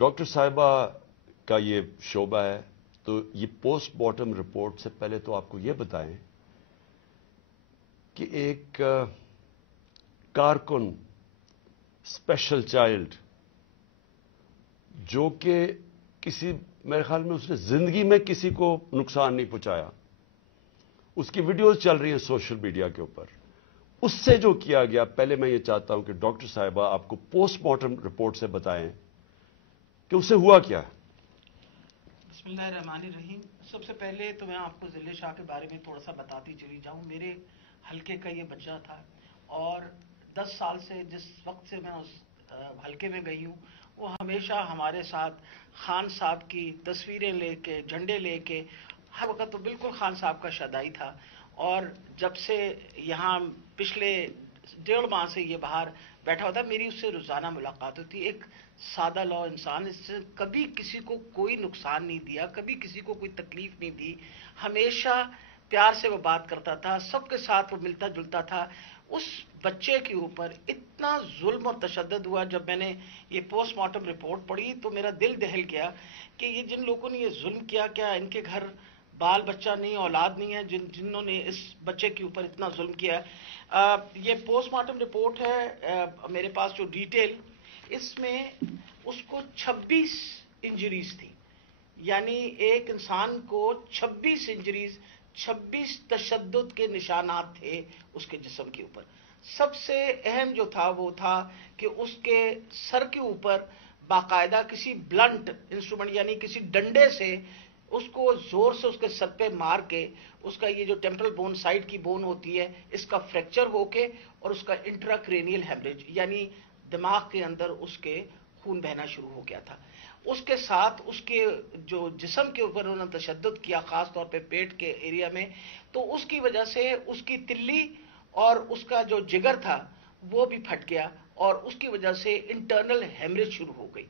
Doctor साहिबा का ये शोबा है, तो ये पोस्टमार्टम रिपोर्ट से पहले तो आपको ये बताएं कि एक कारकुन स्पेशल चाइल्ड जो कि किसी, मेरे ख्याल में उसने जिंदगी में किसी को नुकसान नहीं पहुंचाया, उसकी वीडियोस चल रही हैं सोशल मीडिया के ऊपर, उससे जो किया गया, पहले मैं ये चाहता हूं कि डॉक्टर साहिबा आपको पोस्टमार्टम रिपोर्ट से बताएं कि उसे हुआ क्या है। बिस्मिल्लाहिर्रहमानिर्रहीम। सबसे पहले तो मैं आपको ज़िले शाह के बारे में थोड़ा सा बताती चली जाऊं। मेरे हलके का ये बच्चा था और 10 साल से जिस वक्त से मैं उस हलके में गई हूँ, वो हमेशा हमारे साथ खान साहब की तस्वीरें लेके, झंडे लेके, हर वक्त तो बिल्कुल खान साहब का शदाई था। और जब से यहाँ पिछले 1.5 माह से ये बाहर बैठा होता, मेरी उससे रोज़ाना मुलाकात होती। एक सादा लॉ इंसान, इससे कभी किसी को कोई नुकसान नहीं दिया, कभी किसी को कोई तकलीफ नहीं दी, हमेशा प्यार से वो बात करता था, सबके साथ वो मिलता जुलता था। उस बच्चे के ऊपर इतना जुल्म और तशद्दुद हुआ। जब मैंने ये पोस्टमार्टम रिपोर्ट पढ़ी तो मेरा दिल दहल गया कि ये जिन लोगों ने ये जुल्म किया, क्या इनके घर बाल बच्चा नहीं, औलाद नहीं है जिन्होंने इस बच्चे के ऊपर इतना जुल्म किया है। ये पोस्टमार्टम रिपोर्ट है मेरे पास जो डिटेल, इसमें उसको 26 इंजरीज थी, यानी एक इंसान को 26 इंजरीज, 26 तशद्दुद के निशानात थे उसके जिस्म के ऊपर। सबसे अहम जो था वो था कि उसके सर के ऊपर बाकायदा किसी ब्लंट इंस्ट्रूमेंट यानी किसी डंडे से उसको जोर से उसके सर पे मार के उसका ये जो टेम्परल बोन, साइड की बोन होती है, इसका फ्रैक्चर होके और उसका इंट्राक्रेनियल हेमरेज यानी दिमाग के अंदर उसके खून बहना शुरू हो गया था। उसके साथ उसके जो जिस्म के ऊपर उन्होंने तशद्दुद किया, खास तौर पे पेट के एरिया में, तो उसकी वजह से उसकी तिल्ली और उसका जो जिगर था वो भी फट गया और उसकी वजह से इंटरनल हेमरेज शुरू हो गई।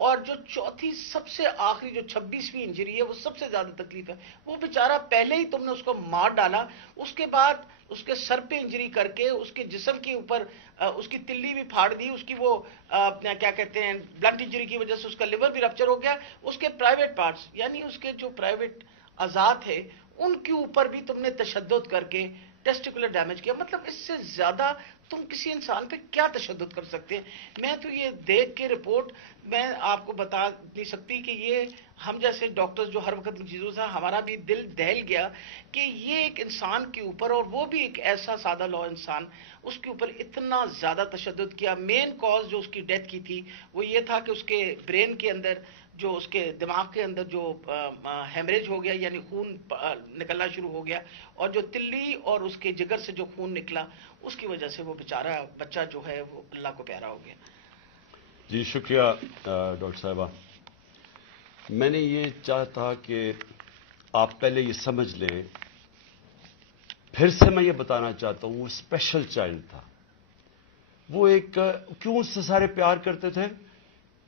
और जो चौथी सबसे आखिरी जो 26वीं इंजरी है, वो सबसे ज्यादा तकलीफ है। वो बेचारा पहले ही तुमने उसको मार डाला, उसके बाद उसके सर पे इंजरी करके उसके जिस्म के ऊपर उसकी तिल्ली भी फाड़ दी, उसकी वो क्या कहते हैं ब्लंट इंजरी की वजह से उसका लिवर भी रप्चर हो गया, उसके प्राइवेट पार्ट्स यानी उसके जो प्राइवेट अज़ा थे उनके ऊपर भी तुमने तशद्दुद करके टेस्टिकुलर डैमेज किया। मतलब इससे ज्यादा तुम किसी इंसान पे क्या तशद्दुद कर सकते हैं। मैं तो ये देख के रिपोर्ट मैं आपको बता नहीं सकती कि ये हम जैसे डॉक्टर्स जो हर वक्त इन चीज़ों से, हमारा भी दिल दहल गया कि ये एक इंसान के ऊपर, और वो भी एक ऐसा सादा लॉ इंसान, उसके ऊपर इतना ज़्यादा तशद्दुद किया। मेन कॉज जो उसकी डेथ की थी वो ये था कि उसके ब्रेन के अंदर, जो उसके दिमाग के अंदर जो हेमरेज हो गया यानी खून निकलना शुरू हो गया, और जो तिल्ली और उसके जिगर से जो खून निकला उसकी वजह से वो बेचारा बच्चा जो है वो अल्लाह को प्यारा हो गया। जी शुक्रिया डॉक्टर साहिबा। मैंने ये चाहता कि आप पहले ये समझ लें, फिर से मैं ये बताना चाहता हूं, वो स्पेशल चाइल्ड था। वो एक, क्यों उससे सारे प्यार करते थे,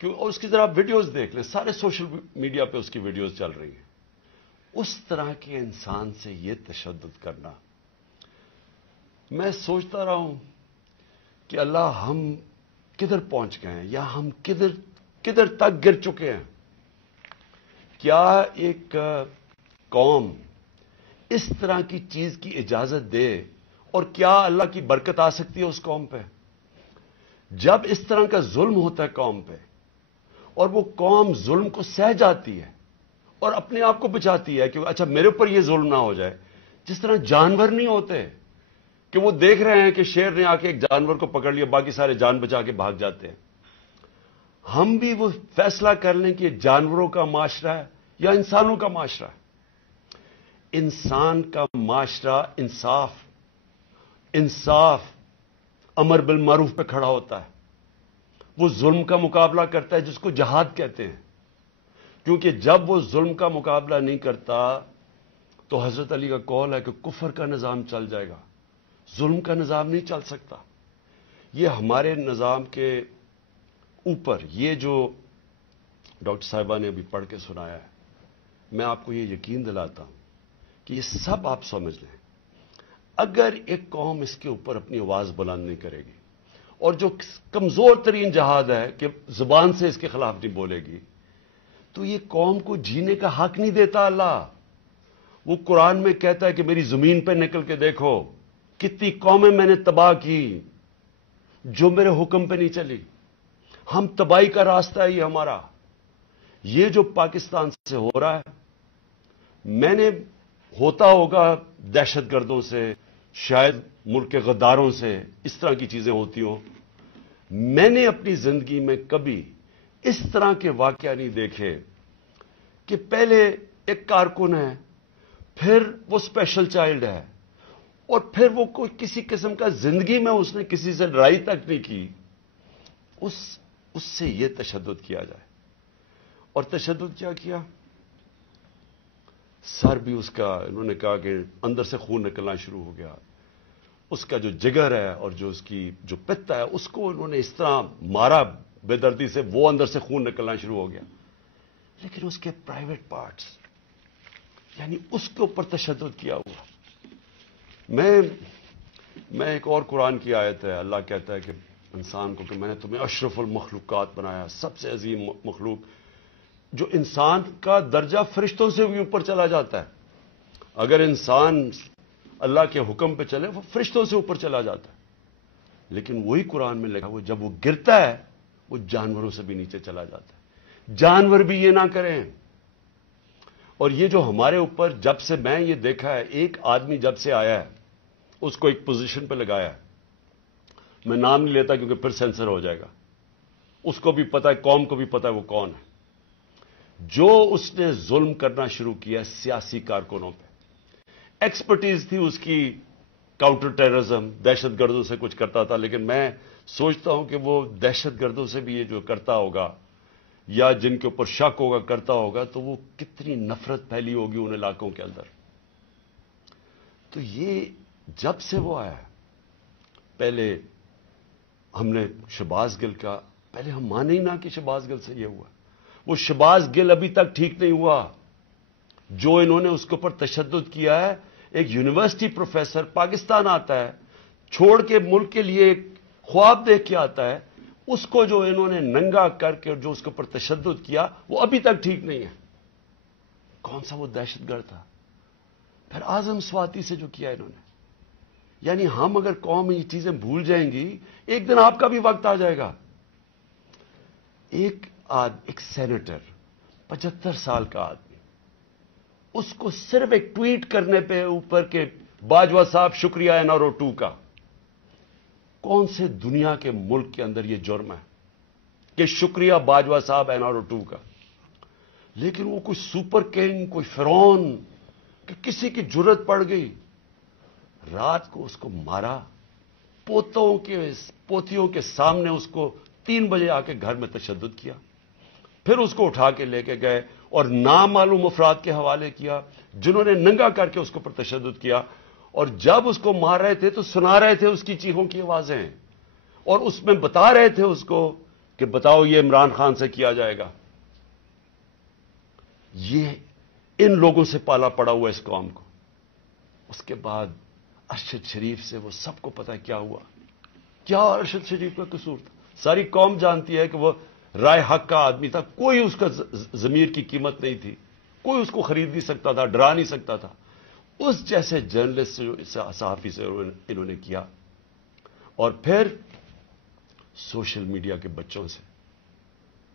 क्यों, और उसकी जरा आप वीडियोस देख लें, सारे सोशल मीडिया पे उसकी वीडियोस चल रही हैं। उस तरह के इंसान से ये तशद्दुद करना, मैं सोचता रहा हूं कि अल्लाह हम किधर पहुंच गए हैं, या हम किधर किधर तक गिर चुके हैं। क्या एक कौम इस तरह की चीज की इजाजत दे, और क्या अल्लाह की बरकत आ सकती है उस कौम पे? जब इस तरह का जुल्म होता है कौम पे, और वो कौम जुल्म को सह जाती है और अपने आप को बचाती है कि अच्छा मेरे ऊपर ये जुल्म ना हो जाए। जिस तरह जानवर नहीं होते कि वो देख रहे हैं कि शेर ने आके एक जानवर को पकड़ लिया, बाकी सारे जान बचा के भाग जाते हैं। हम भी वो फैसला कर लें कि जानवरों का माशरा है या इंसानों का माशरा है। इंसान का माशरा इंसाफ, इंसाफ, अमर बिल मारूफ पे खड़ा होता है। वो जुल्म का मुकाबला करता है जिसको जहाद कहते हैं, क्योंकि जब वो जुल्म का मुकाबला नहीं करता तो हजरत अली का कौल है कि कुफर का निजाम चल जाएगा, जुल्म का निजाम नहीं चल सकता। ये हमारे निजाम के ऊपर ये जो डॉक्टर साहिबा ने अभी पढ़ के सुनाया है, मैं आपको ये यकीन दिलाता हूं कि ये सब आप समझ लें। अगर एक कौम इसके ऊपर अपनी आवाज बुलंद नहीं करेगी اور جو کمزور ترین جہاد ہے کہ زبان سے اس کے خلاف نہیں بولے گی، تو یہ قوم کو جینے کا حق نہیں دیتا اللہ۔ وہ قرآن میں کہتا ہے کہ میری زمین پہ نکل کے دیکھو کتنی قومیں میں نے تباہ کی جو میرے حکم پہ نہیں چلی۔ ہم تباہی کا راستہ ہے یہ ہمارا۔ یہ جو پاکستان سے ہو رہا ہے، میں نے ہوتا ہوگا دہشت گردوں سے، شاید ملک کے غداروں سے، اس طرح کی چیزیں ہوتی ہوں، میں نے اپنی زندگی میں کبھی اس طرح کے واقعہ نہیں دیکھے کہ پہلے ایک کارکن ہے، پھر وہ اسپیشل چائلڈ ہے، اور پھر وہ کوئی کسی قسم کا زندگی میں اس نے کسی سے لڑائی تک نہیں کی، اس سے یہ تشدد کیا جائے۔ اور تشدد کیا کیا؟ سر بھی اس کا، انہوں نے کہا کہ اندر سے خون نکلنا شروع ہو گیا، اس کا جو جگر ہے اور جو اس کی جو پتا ہے اس کو انہوں نے اس طرح مارا بے دردی سے، وہ اندر سے خون نکلنا شروع ہو گیا۔ لیکن اس کے پرائیویٹ پارٹس، یعنی اس کے اوپر تشدد کیا ہوا۔ میں ایک اور قرآن کی آیت ہے، اللہ کہتا ہے کہ انسان کو کہ میں نے تمہیں اشرف المخلوقات بنایا، سب سے عظیم مخلوق، جو انسان کا درجہ فرشتوں سے بھی اوپر چلا جاتا ہے۔ اگر انسان اللہ کے حکم پہ چلے وہ فرشتوں سے اوپر چلا جاتا ہے، لیکن وہی قرآن میں لکھا وہ جب وہ گرتا ہے وہ جانوروں سے بھی نیچے چلا جاتا ہے۔ جانور بھی یہ نہ کریں۔ اور یہ جو ہمارے اوپر، جب سے میں یہ دیکھا ہے، ایک آدمی جب سے آیا ہے اس کو ایک پوزیشن پہ لگایا ہے، میں نام نہیں لیتا کیونکہ پھر سینسر ہو جائے گا، اس کو بھی پتا ہے، قوم کو بھی پتا ہے وہ کون ہے، جو اس نے ظلم کرنا شروع کیا سیاسی کارکنوں پہ۔ ایکسپرٹیز تھی اس کی کاؤنٹر ٹیررزم، دہشت گردوں سے کچھ کرتا تھا، لیکن میں سوچتا ہوں کہ وہ دہشت گردوں سے بھی یہ جو کرتا ہوگا یا جن کے اوپر شک ہوگا کرتا ہوگا، تو وہ کتنی نفرت پھیلی ہوگی ان علاقوں کے اندر۔ تو یہ جب سے وہ آیا، پہلے ہم نے شہباز گل کا، پہلے ہم مانے ہی نہ کہ شہباز گل سے یہ ہوا، وہ شہباز گل ابھی تک ٹھیک نہیں ہوا، جو انہوں نے اس کے اوپر تشدد کیا ہے۔ ایک یونیورسٹی پروفیسر پاکستان آتا ہے، چھوڑ کے ملک کے لیے ایک خواب دیکھ کے آتا ہے، اس کو جو انہوں نے ننگا کر کے جو اس کے اوپر تشدد کیا وہ ابھی تک ٹھیک نہیں ہے۔ کون سا وہ دہشت گرد تھا؟ پھر اعظم سواتی سے جو کیا انہوں نے، یعنی ہم اگر قوم یہ چیزیں بھول جائیں گی، ایک دن آپ کا بھی وقت آ جائے گا۔ ایک سینیٹر 75 سال کا آدمی، اس کو صرف ایک ٹویٹ کرنے پہ اوپر کے باجوہ صاحب شکریہ NRO 2 کا، کون سے دنیا کے ملک کے اندر یہ جرم ہے کہ شکریہ باجوہ صاحب NRO 2 کا؟ لیکن وہ کوئی سپر کنگ، کوئی فرعون کہ کسی کی جرت پڑ گئی، رات کو اس کو مارا، پوتیوں کے سامنے اس کو 3 بجے آ کے گھر میں تشدد کیا، پھر اس کو اٹھا کے لے کے گئے اور نامعلوم افراد کے حوالے کیا جنہوں نے ننگا کر کے اس کے اوپر تشدد کیا، اور جب اس کو مار رہے تھے تو سنا رہے تھے اس کی چیخوں کی آوازیں، اور اس میں بتا رہے تھے اس کو کہ بتاؤ یہ عمران خان سے کیا جائے گا۔ یہ ان لوگوں سے پالا پڑا ہوا اس قوم کو۔ اس کے بعد ارشد شریف سے وہ سب کو پتا کیا ہوا، کیا ارشد شریف کا قصور تھا؟ ساری قوم جانتی ہے کہ وہ رائے حق کا آدمی تھا، کوئی اس کا ضمیر کی قیمت نہیں تھی، کوئی اس کو خرید نہیں سکتا تھا، ڈرا نہیں سکتا تھا۔ اس جیسے جرنلسٹ سے، صحافی سے انہوں نے کیا، اور پھر سوشل میڈیا کے بچوں سے۔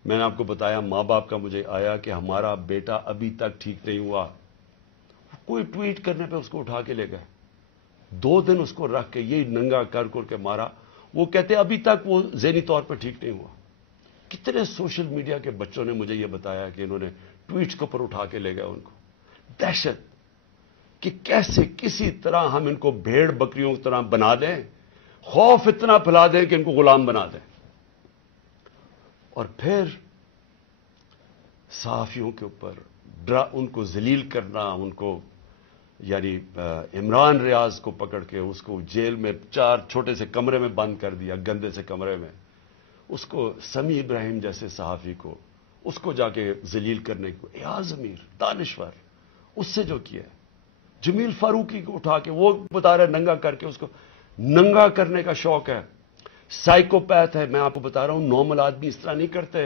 میں نے آپ کو بتایا ماں باپ کا مجھے آیا کہ ہمارا بیٹا ابھی تک ٹھیک نہیں ہوا، کوئی ٹویٹ کرنے پہ اس کو اٹھا کے لے گئے، 2 دن اس کو رکھ کے یہ ننگا کر کے مارا، وہ کہتے ابھی تک وہ ذہنی طور پہ ٹھیک نہیں ہوا۔ کتنے سوشل میڈیا کے بچوں نے مجھے یہ بتایا کہ انہوں نے ٹویٹس کے اوپر اٹھا کے لے گئے ان کو۔ دہشت کہ کیسے کسی طرح ہم ان کو بھیڑ بکریوں کی طرح بنا دیں، خوف اتنا پھیلا دیں کہ ان کو غلام بنا دیں، اور پھر صحافیوں کے اوپر ان کو ذلیل کرنا، ان کو یعنی عمران ریاض کو پکڑ کے اس کو جیل میں 4 چھوٹے سے کمرے میں بند کر دیا، گندے سے کمرے میں، اس کو سمیع ابراہیم جیسے صحافی کو اس کو جا کے ذلیل کرنے کو، ایاز امیر دانشور اس سے جو کیا ہے، جمیل فاروقی کو اٹھا کے وہ بتا رہے ننگا کر کے، اس کو ننگا کرنے کا شوق ہے، साइकोपैथ है। मैं आपको बता रहा हूं, नॉर्मल आदमी इस तरह नहीं करते।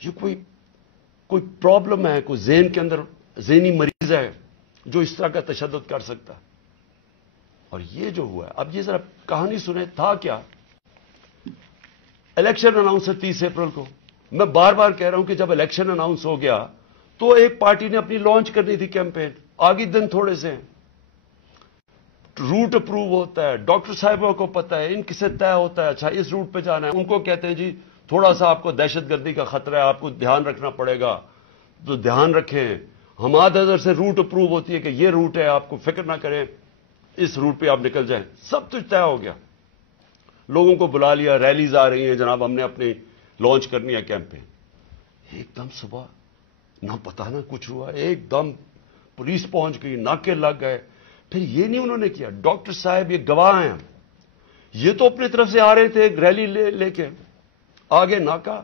ये कोई प्रॉब्लम है, कोई ज़हन के अंदर ज़हनी मरीज है जो इस तरह का तशद्दुद कर सकता है। और ये जो हुआ है, अब ये जरा कहानी सुने, था क्या? इलेक्शन अनाउंस है 30 अप्रैल को। मैं बार बार कह रहा हूं कि जब इलेक्शन अनाउंस हो गया तो एक पार्टी ने अपनी लॉन्च करनी थी कैंपेन, आगे दिन थोड़े से हैं। रूट अप्रूव होता है, डॉक्टर साहिबों को पता है, इनके से तय होता है, अच्छा इस रूट पे जाना है। उनको कहते हैं जी थोड़ा सा आपको दहशतगर्दी का खतरा है, आपको ध्यान रखना पड़ेगा, तो ध्यान रखें। हमारे नजर से रूट अप्रूव होती है कि ये रूट है, आपको फिक्र ना करें, इस रूट पे आप निकल जाएं। सब कुछ तय हो गया, लोगों को बुला लिया, रैलीज आ रही हैं, जनाब हमने अपनी लॉन्च करनी है कैंपेन। एकदम सुबह ना पता ना कुछ हुआ, एकदम पुलिस पहुंच गई, नाके लग गए। फिर ये नहीं उन्होंने किया, डॉक्टर साहब ये गवाह हैं, ये तो अपनी तरफ से आ रहे थे रैली लेके, आगे नाका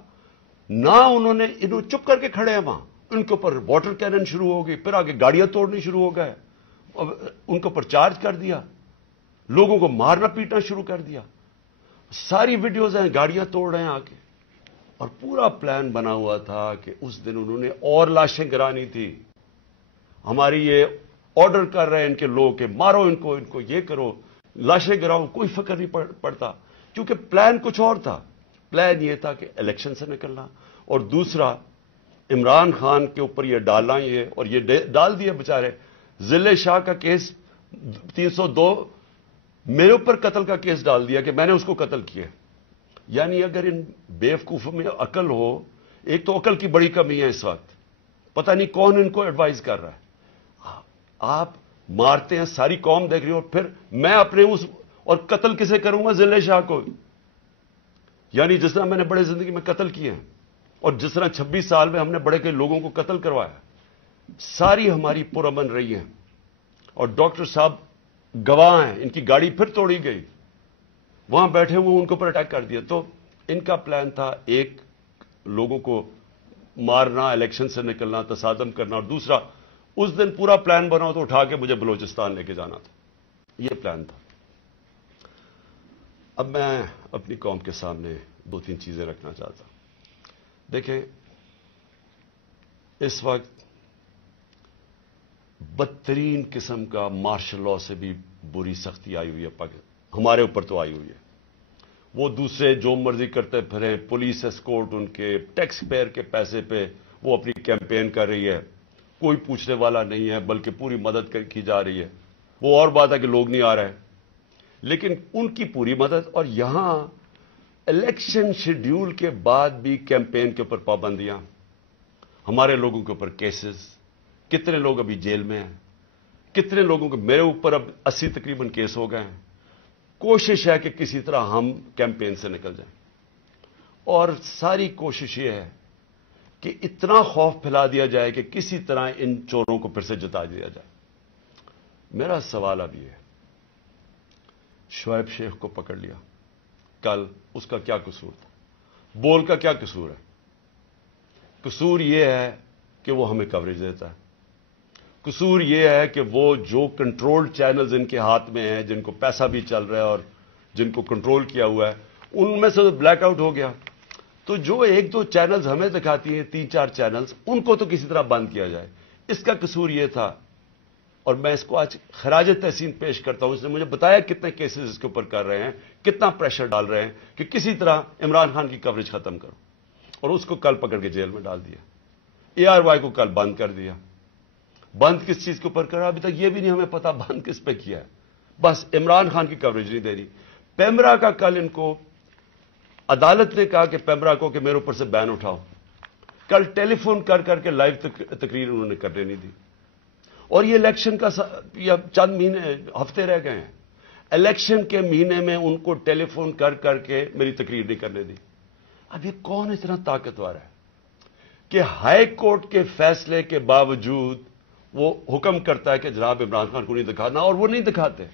ना, उन्होंने इन्हों चुप करके खड़े हैं वहां, उनके ऊपर वाटर कैनन शुरू हो गई, फिर आगे गाड़ियां तोड़नी शुरू हो गए, उनके ऊपर चार्ज कर दिया, लोगों को मारना पीटना शुरू कर दिया। सारी वीडियोज हैं, गाड़ियां तोड़ रहे हैं आके। और पूरा प्लान बना हुआ था कि उस दिन उन्होंने और लाशें गिरानी थी। हमारी ये ऑर्डर कर रहे हैं इनके लोग के मारो इनको ये करो, लाशें गिराओ, कोई फिक्र नहीं पड़ता, क्योंकि प्लान कुछ और था। प्लान ये था कि इलेक्शन से निकलना, और दूसरा इमरान खान के ऊपर ये डालना, ये और ये डाल दिया बेचारे। जिले शाह का केस 302 मेरे ऊपर कत्ल का केस डाल दिया कि मैंने उसको कत्ल किया। यानी अगर इन बेवकूफों में अकल हो, एक तो अकल की बड़ी कमी है इस वक्त, पता नहीं कौन इनको एडवाइस कर रहा है। आप मारते हैं, सारी कौम देख रही हो, फिर मैं अपने उस और कत्ल किसे करूंगा? जिले शाह को। यानी जिस तरह मैंने बड़े जिंदगी में कत्ल किए हैं, और जिस तरह 26 साल में हमने बड़े कई लोगों को कत्ल करवाया, सारी हमारी पुरअमन रही है। और डॉक्टर साहब गवाह हैं, इनकी गाड़ी फिर तोड़ी गई, वहां बैठे हुए उनके ऊपर अटैक कर दिया। तो इनका प्लान था, एक लोगों को मारना, इलेक्शन से निकलना, तसादम करना, और दूसरा उस दिन पूरा प्लान बना तो उठा के मुझे बलूचिस्तान लेके जाना था। यह प्लान था। अब मैं अपनी कौम के सामने 2-3 चीजें रखना चाहता हूं। देखें, इस वक्त बदतरीन किस्म का मार्शल लॉ से भी बुरी सख्ती आई हुई है, हमारे ऊपर तो आई हुई है। वो दूसरे जो मर्जी करते फिरे, पुलिस एस्कॉर्ट उनके टैक्स पेयर के पैसे पे वो अपनी कैंपेन कर रही है, कोई पूछने वाला नहीं है, बल्कि पूरी मदद की जा रही है। वो और बात है कि लोग नहीं आ रहे हैं, लेकिन उनकी पूरी मदद। और यहां इलेक्शन शेड्यूल के बाद भी कैंपेन के ऊपर पाबंदियां, हमारे लोगों के ऊपर केसेस, कितने लोग अभी जेल में हैं, कितने लोगों के, मेरे ऊपर अब 80 तकरीबन केस हो गए हैं। कोशिश है कि किसी तरह हम कैंपेन से निकल जाएं, और सारी कोशिश ये है कि इतना खौफ फैला दिया जाए कि किसी तरह इन चोरों को फिर से जिता दिया जाए। मेरा सवाल अब ये है, शोएब शेख को पकड़ लिया कल, उसका क्या कसूर था? बोल का क्या कसूर है? कसूर यह है कि वो हमें कवरेज देता है। कसूर यह है कि वो जो कंट्रोल्ड चैनल्स इनके हाथ में हैं, जिनको पैसा भी चल रहा है और जिनको कंट्रोल किया हुआ है, उनमें से ब्लैकआउट हो गया। तो जो 1-2 चैनल्स हमें दिखाती हैं, 3-4 चैनल्स, उनको तो किसी तरह बंद किया जाए। इसका कसूर यह था, और मैं इसको आज खराज तहसीन पेश करता हूं। इसने मुझे बताया कितने केसेस इसके ऊपर कर रहे हैं, कितना प्रेशर डाल रहे हैं कि किसी तरह इमरान खान की कवरेज खत्म करो, और उसको कल पकड़ के जेल में डाल दिया। ARY को कल बंद कर दिया। बंद किस चीज के ऊपर करा, अभी तक यह भी नहीं हमें पता बंद किस पे किया है। बस इमरान खान की कवरेज नहीं दे रही। पेमरा का कल इनको अदालत ने कहा कि पेमरा को कि मेरे ऊपर से बैन उठाओ। कल टेलीफोन कर करके लाइव तकरीर उन्होंने करने नहीं दी। और ये इलेक्शन का या चंद महीने, हफ्ते रह गए हैं, इलेक्शन के महीने में उनको टेलीफोन कर करके मेरी तकरीर नहीं करने दी। अब ये कौन इतना ताकतवर है कि हाई कोर्ट के फैसले के बावजूद वो हुक्म करता है कि जनाब इमरान खान को नहीं दिखाना, और वो नहीं दिखाते?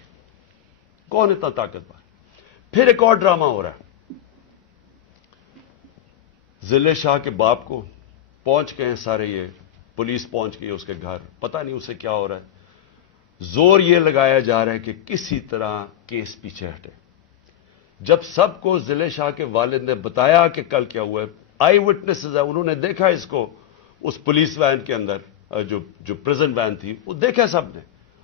कौन इतना ताकतवर? फिर एक और ड्रामा हो रहा है। जिले शाह के बाप को पहुंच गए हैं सारे, ये पुलिस पहुंच गई उसके घर, पता नहीं उसे क्या हो रहा है। जोर ये लगाया जा रहा है कि किसी तरह केस पीछे हटे। جب سب کو ضلع شاہ کے والد نے بتایا کہ کل کیا ہوا ہے، آئی وٹنسز ہیں، انہوں نے دیکھا اس کو، اس پولیس وین کے اندر جو پریزن وین تھی، وہ دیکھا سب نے،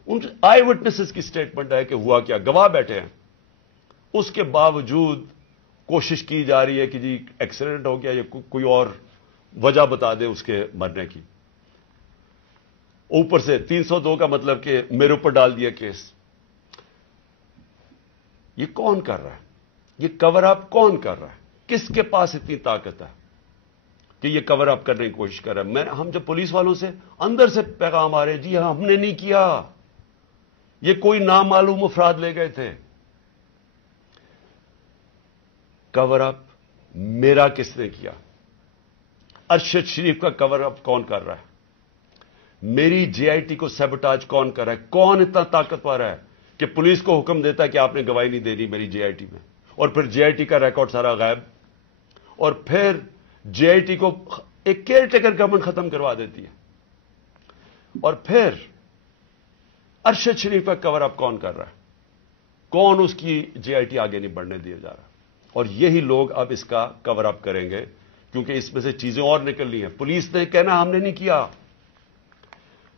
ان آئی وٹنسز کی سٹیٹمنٹ ہے کہ ہوا کیا، گواہ بیٹھے ہیں۔ اس کے باوجود کوشش کی جا رہی ہے کہ جی ایکسیڈنٹ ہو گیا یا کوئی اور وجہ بتا دے اس کے مرنے کی۔ اوپر سے 302 کا مطلب کہ میرے اوپر ڈال دیا کیس۔ یہ کون کر رہا ہے؟ یہ کور اپ کون کر رہا ہے؟ کس کے پاس اتنی طاقت ہے کہ یہ کور اپ کرنے کی کوشش کر رہا ہے؟ ہم جب پولیس والوں سے اندر سے پیغام آ رہے ہیں، جی ہاں ہم نے نہیں کیا، یہ کوئی نامعلوم افراد لے گئے تھے۔ کور اپ میرا کس نے کیا؟ ارشد شریف کا کور اپ کون کر رہا ہے؟ میری جے آئی ٹی کو سیبوٹاج کون کر رہا ہے؟ کون اتنا طاقتور ہے کہ پولیس کو حکم دیتا ہے کہ آپ نے گواہی نہیں دینی میری جے آئی ٹی میں، اور پھر جے آئی ٹی کا ریکارڈ سارا غائب، اور پھر جے آئی ٹی کو ایک کیئر ٹیکر گورنمنٹ ختم کروا دیتی ہے، اور پھر ارشد شریف کا کور اپ کون کر رہا ہے؟ کون اس کی جے آئی ٹی آگے نہیں بڑھنے دیا جا رہا؟ اور یہی لوگ اب اس کا کور اپ کریں گے، کیونکہ اس میں سے چیزیں اور نکلنی ہیں۔ پولیس نے کہنا ہم نے نہیں کیا،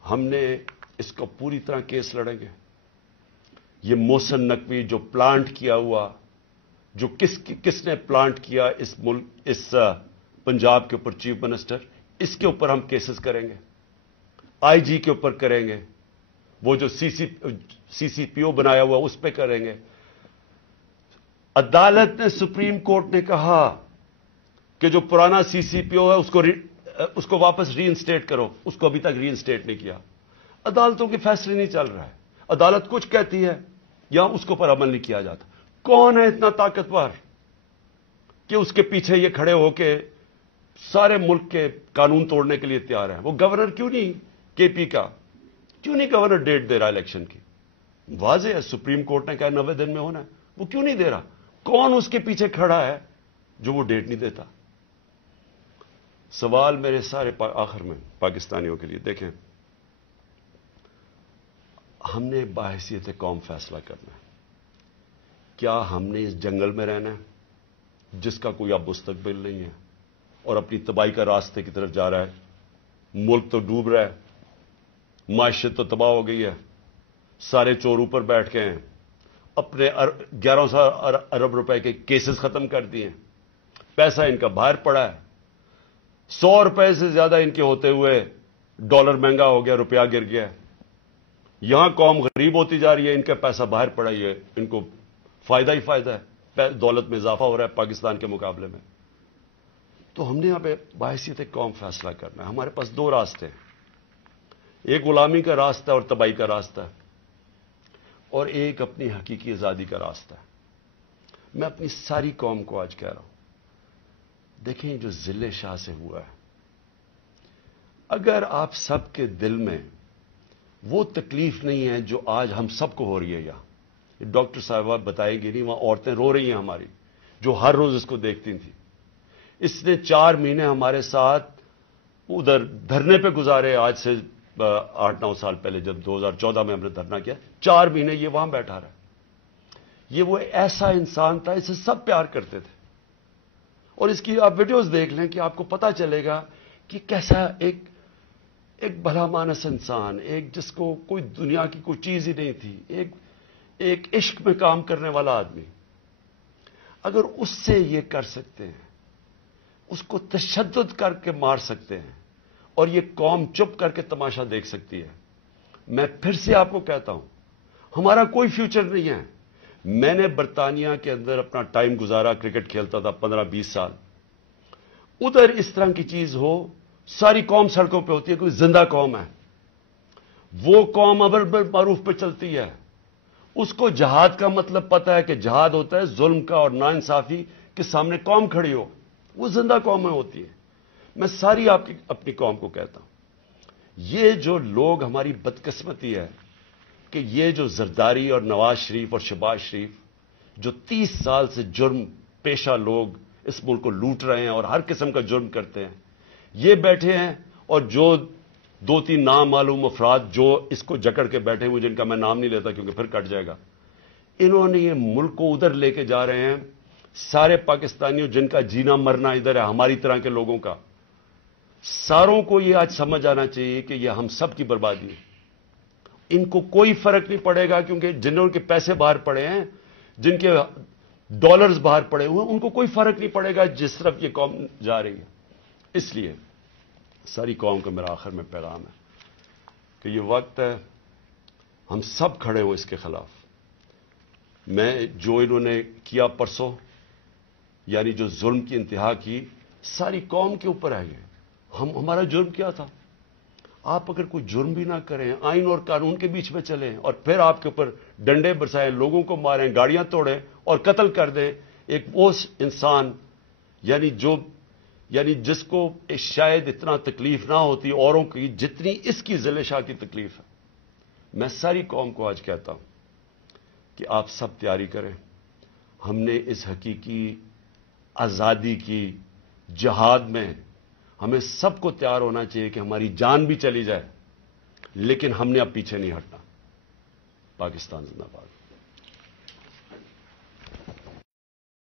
ہم نے اس کو پوری طرح کیس لڑیں گے۔ یہ محسن نقوی جو پلانٹ کیا ہوا، جو کس نے پلانٹ کیا اس پنجاب کے اوپر چیف منسٹر، اس کے اوپر ہم کیسز کریں گے، آئی جی کے اوپر کریں گے، وہ جو سی سی پی او بنایا ہوا اس پہ کریں گے۔ عدالت نے، سپریم کورٹ نے کہا کہ جو پرانا سی سی پی او ہے اس کو واپس ری انسٹیٹ کرو، اس کو ابھی تک ری انسٹیٹ نہیں کیا۔ عدالتوں کے فیصلے نہیں چل رہا ہے، عدالت کچھ کہتی ہے یا اس کے اوپر عمل نہیں کیا جاتا۔ کون ہے اتنا طاقتور کہ اس کے پیچھے یہ کھڑے ہو کے سارے ملک کے قانون توڑنے کے لیے تیار ہے؟ وہ گورنر کیوں نہیں، کے پی کا کیوں نہیں گورنر ڈیٹ دے رہا الیکشن کی؟ واضح ہے، سپریم کورٹ نے کہا 90 دن میں ہونا ہے، وہ کیوں نہیں دے رہا؟ کون اس کے پیچھے کھڑا ہے جو وہ ڈیٹ نہیں دیتا؟ سوال میرے سارے آخر میں پاکستانیوں کے لیے، دیکھیں، ہم نے باحثیت قوم فیصلہ کرنا ہے۔ کیا ہم نے اس جنگل میں رہنا ہے جس کا کوئی اب مستقبل نہیں ہے اور اپنی تباہی کا راستے کی طرف جا رہا ہے؟ ملک تو ڈوب رہا ہے، معیشت تو تباہ ہو گئی ہے، سارے چور اوپر بیٹھ گئے ہیں، اپنے 1100 ارب روپے کے کیسز ختم کر دیے، پیسہ ان کا باہر پڑا ہے، 100 روپے سے زیادہ ان کے ہوتے ہوئے ڈالر مہنگا ہو گیا، روپیہ گر گیا، یہاں قوم غریب ہوتی جا رہی ہے، ان کا پیسہ باہر پڑا ہی ہے، ان کو فائدہ ہی فائدہ ہے، دولت میں اضافہ ہو رہا ہے پاکستان کے مقابلے میں۔ تو ہم نے یہاں پہ باحثیت قوم فیصلہ کرنا ہے۔ ہمارے پاس دو راستے ہیں، ایک غلامی کا راستہ اور تباہی کا راستہ ہے، اور ایک اپنی حقیقی آزادی کا راستہ ہے۔ میں اپنی ساری قوم کو آج کہہ رہا ہوں، دیکھیں جو ضلع شاہ سے ہوا ہے، اگر آپ سب کے دل میں وہ تکلیف نہیں ہے جو آج ہم سب کو ہو رہی ہے، یہاں ڈاکٹر صاحبہ بتائیں گے نہیں، وہاں عورتیں رو رہی ہیں ہماری، جو ہر روز اس کو دیکھتی تھیں۔ اس نے 4 مہینے ہمارے ساتھ ادھر دھرنے پہ گزارے، آج سے 8-9 سال پہلے جب 2014 میں ہم نے دھرنا کیا، 4 مہینے یہ وہاں بیٹھا رہا۔ یہ وہ ایسا انسان تھا، اسے سب پیار کرتے تھے، اور اس کی آپ ویڈیوز دیکھ لیں کہ آپ کو پتا چلے گا کہ کیسا ایک بھلا مانس انسان، ایک جس کو کوئی دنیا کی کوئی چیز ہی نہیں تھی، ایک عشق میں کام کرنے والا آدمی، اگر اس سے یہ کر سکتے ہیں، اس کو تشدد کر کے مار سکتے ہیں، اور یہ قوم چپ کر کے تماشا دیکھ سکتی ہے، میں پھر سے آپ کو کہتا ہوں ہمارا کوئی فیوچر نہیں ہے۔ میں نے برطانیہ کے اندر اپنا ٹائم گزارا، کرکٹ کھیلتا تھا 15-20 سال، ادھر اس طرح کی چیز ہو، ساری قوم سڑکوں پہ ہوتی ہے، کوئی زندہ قوم ہے، وہ قوم امر بالمعروف پہ چلتی ہے، اس کو جہاد کا مطلب پتا ہے کہ جہاد ہوتا ہے ظلم کا اور ناانصافی کے سامنے قوم کھڑی ہو، وہ زندہ قومیں ہوتی ہیں۔ میں ساری اپنی قوم کو کہتا ہوں، یہ جو لوگ، ہماری بدقسمتی ہے کہ یہ جو زرداری اور نواز شریف اور شہباز شریف جو 30 سال سے جرم پیشہ لوگ اس ملک کو لوٹ رہے ہیں اور ہر قسم کا جرم کرتے ہیں، یہ بیٹھے ہیں، اور جو 2-3 نامعلوم افراد جو اس کو جکڑ کے بیٹھے ہوئے، جن کا میں نام نہیں لیتا کیونکہ پھر کٹ جائے گا، इन्होंने ये मुल्क को उधर लेके जा रहे हैं। सारे पाकिस्तानियों जिनका जीना मरना इधर है, हमारी तरह के लोगों का, सारों को ये आज समझ आना चाहिए कि ये हम सब की बर्बादी है। इनको कोई फर्क नहीं पड़ेगा, क्योंकि जिनके पैसे बाहर पड़े हैं, जिनके डॉलर्स बाहर पड़े हुए हैं, उनको कोई फर्क नहीं पड़ेगा जिस तरफ ये कौम जा रही है। इसलिए सारी कौम का मेरा आखिर में पैगाम है कि ये वक्त है हम सब खड़े हों इसके खिलाफ। मैं जो इन्होंने किया परसों, यानी जो जुल्म की इंतहा की, सारी कौम के ऊपर है। हमारा जुर्म क्या था? आप अगर कोई जुर्म भी ना करें, आइन और कानून के बीच में चलें और फिर आपके ऊपर डंडे बरसाएं, लोगों को मारें, गाड़ियां तोड़ें और कत्ल कर दें एक वो इंसान, यानी जिसको शायद इतना तकलीफ ना होती औरों की जितनी इसकी ज़िले शाह की तकलीफ है। मैं सारी कौम को आज कहता हूं कि आप सब तैयारी करें। हमने इस हकीकी आज़ादी की जिहाद में हमें सबको तैयार होना चाहिए कि हमारी जान भी चली जाए, लेकिन हमने अब पीछे नहीं हटना। पाकिस्तान जिंदाबाद।